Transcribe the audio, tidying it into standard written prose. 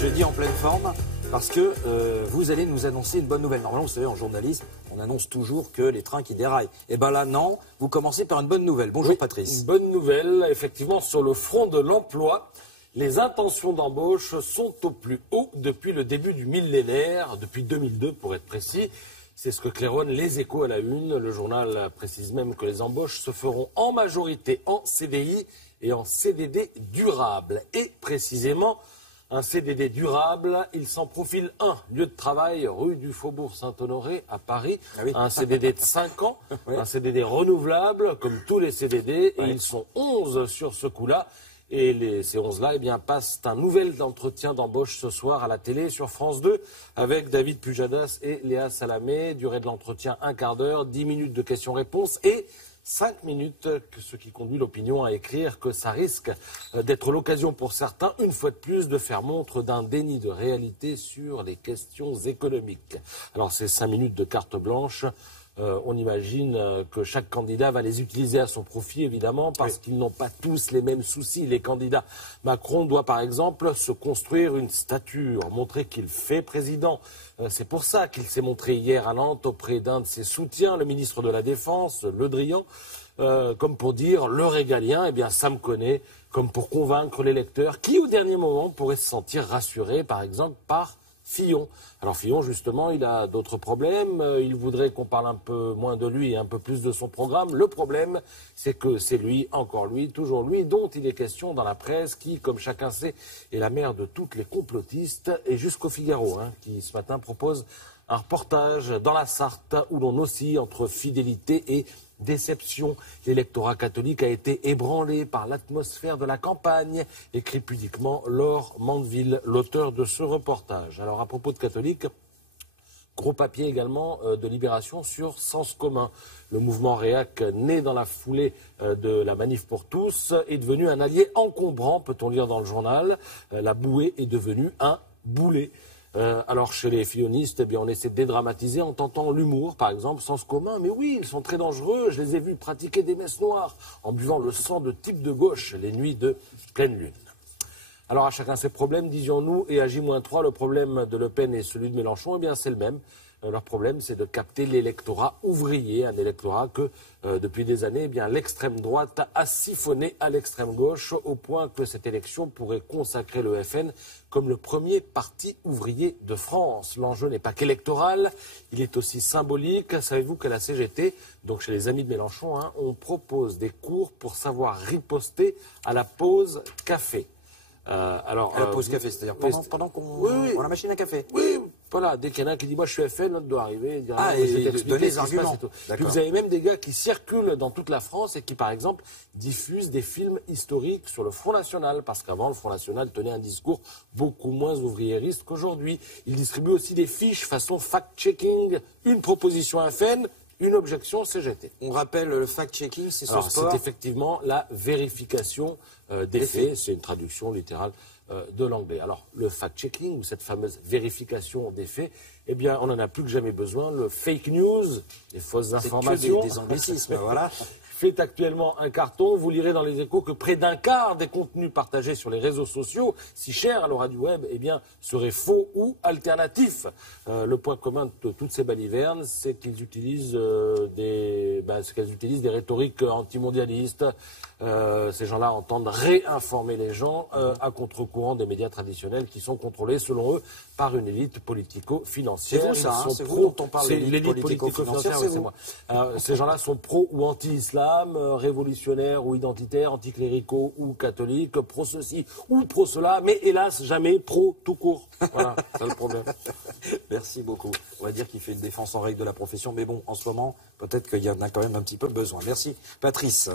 jeudi en pleine forme parce que vous allez nous annoncer une bonne nouvelle. Normalement, vous savez, en journalisme, on annonce toujours que les trains qui déraillent. Et bien là, non, vous commencez par une bonne nouvelle. Bonjour, oui, Patrice. Une bonne nouvelle, effectivement, sur le front de l'emploi. Les intentions d'embauche sont au plus haut depuis le début du millénaire, depuis 2002 pour être précis. C'est ce que claironnent les Échos à la une. Le journal précise même que les embauches se feront en majorité en CDI et en CDD durable. Et précisément, un CDD durable, il s'en profile un lieu de travail rue du Faubourg Saint-Honoré à Paris. Ah oui. Un CDD de 5 ans, oui. Un CDD renouvelable comme tous les CDD. Oui. Et ils sont 11 sur ce coup-là. Et ces 11-là passent un nouvel entretien d'embauche ce soir à la télé sur France 2 avec David Pujadas et Léa Salamé. Durée de l'entretien, 1 quart d'heure, 10 minutes de questions-réponses et 5 minutes, ce qui conduit l'opinion à écrire que ça risque d'être l'occasion pour certains, une fois de plus, de faire montre d'un déni de réalité sur les questions économiques. Alors ces 5 minutes de carte blanche, on imagine que chaque candidat va les utiliser à son profit, évidemment, parce qu'ils n'ont pas tous les mêmes soucis. Les candidats. Macron doit, par exemple, se construire une stature, montrer qu'il fait président. C'est pour ça qu'il s'est montré hier à Nantes auprès d'un de ses soutiens, le ministre de la Défense, Le Drian, comme pour dire, le régalien, ça me connaît, comme pour convaincre l'électeur qui, au dernier moment, pourrait se sentir rassuré, par exemple, par Fillon. Alors Fillon, justement, il a d'autres problèmes. Il voudrait qu'on parle un peu moins de lui et un peu plus de son programme. Le problème, c'est que c'est lui, encore lui, toujours lui, dont il est question dans la presse, qui, comme chacun sait, est la mère de toutes les complotistes, et jusqu'au Figaro, qui ce matin propose un reportage dans la Sarthe où l'on oscille entre fidélité et déception. L'électorat catholique a été ébranlé par l'atmosphère de la campagne, écrit pudiquement Laure Mandeville, l'auteur de ce reportage. Alors à propos de catholiques, gros papier également de Libération sur Sens commun. Le mouvement Réac, né dans la foulée de la manif pour tous, est devenu un allié encombrant, peut-on lire dans le journal. La bouée est devenue un boulet. Alors chez les fillonistes, on essaie de dédramatiser en tentant l'humour, par exemple, Sens commun. Mais oui, ils sont très dangereux. Je les ai vus pratiquer des messes noires en buvant le sang de type de gauche les nuits de pleine lune. Alors à chacun ses problèmes, disions-nous, et à J-3, le problème de Le Pen et celui de Mélenchon, c'est le même. Leur problème, c'est de capter l'électorat ouvrier, un électorat que, depuis des années, l'extrême droite a siphonné à l'extrême gauche, au point que cette élection pourrait consacrer le FN comme le premier parti ouvrier de France. L'enjeu n'est pas qu'électoral, il est aussi symbolique. Savez-vous qu'à la CGT, donc chez les amis de Mélenchon, on propose des cours pour savoir riposter à la pause café. À la pause café, c'est-à-dire pendant qu'on prend la machine à café. Oui, voilà, dès qu'il y en a un qui dit « moi je suis FN », l'autre doit arriver et dire « et donner les arguments ». Puis vous avez même des gars qui circulent dans toute la France et qui, par exemple, diffusent des films historiques sur le Front National, parce qu'avant, le Front National tenait un discours beaucoup moins ouvriériste qu'aujourd'hui. Ils distribuent aussi des fiches façon fact-checking, une proposition FN, une objection CGT. On rappelle le fact-checking, c'est ce sport. C'est effectivement la vérification des faits. C'est une traduction littérale de l'anglais. Alors, le fact-checking, ou cette fameuse vérification des faits, on n'en a plus que jamais besoin. Le fake news, les fausses informations, des anglicismes, voilà, fait actuellement un carton. Vous lirez dans les Échos que près d'un quart des contenus partagés sur les réseaux sociaux, si chers à l'aura du web, seraient faux ou alternatifs. Le point commun de toutes ces balivernes, c'est qu'ils utilisent des rhétoriques antimondialistes. Ces gens-là entendent réinformer les gens à contre-courant des médias traditionnels qui sont contrôlés, selon eux, par une élite politico-financière. C'est vous ça, c'est vous dont on parle, l'élite politico-financière, c'est moi. Ces gens-là sont pro ou anti-islam, révolutionnaires ou identitaires, anticléricaux ou catholiques, pro-ceci ou pro-cela, mais hélas, jamais pro tout court. Voilà, c'est le problème. Merci beaucoup. On va dire qu'il fait une défense en règle de la profession, mais bon, en ce moment, peut-être qu'il y en a quand même un petit peu besoin. Merci, Patrice.